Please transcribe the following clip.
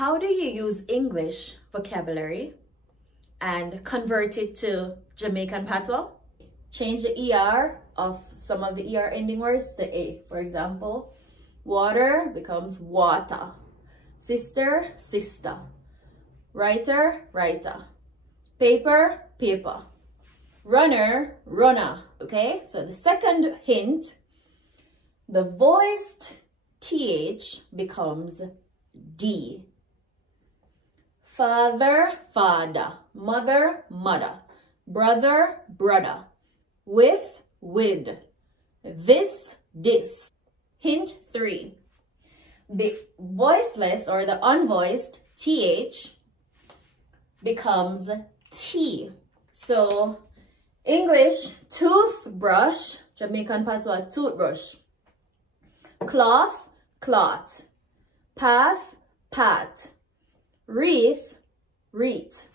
how do you use English vocabulary and convert it to Jamaican Patois? Change the ER of some of the ER ending words to A. For example, water becomes water. Sister, sister. Writer, writer. Paper, paper. Runner, runner. Okay, so the second hint, the voiced TH becomes D. Father, father. Mother, mother. Brother, brother. With, with. This, this. Hint 3. The voiceless or the unvoiced TH becomes T. So, English, toothbrush. Jamaican Patois, toothbrush. Cloth, cloth. Path, path. Wreath, wreath.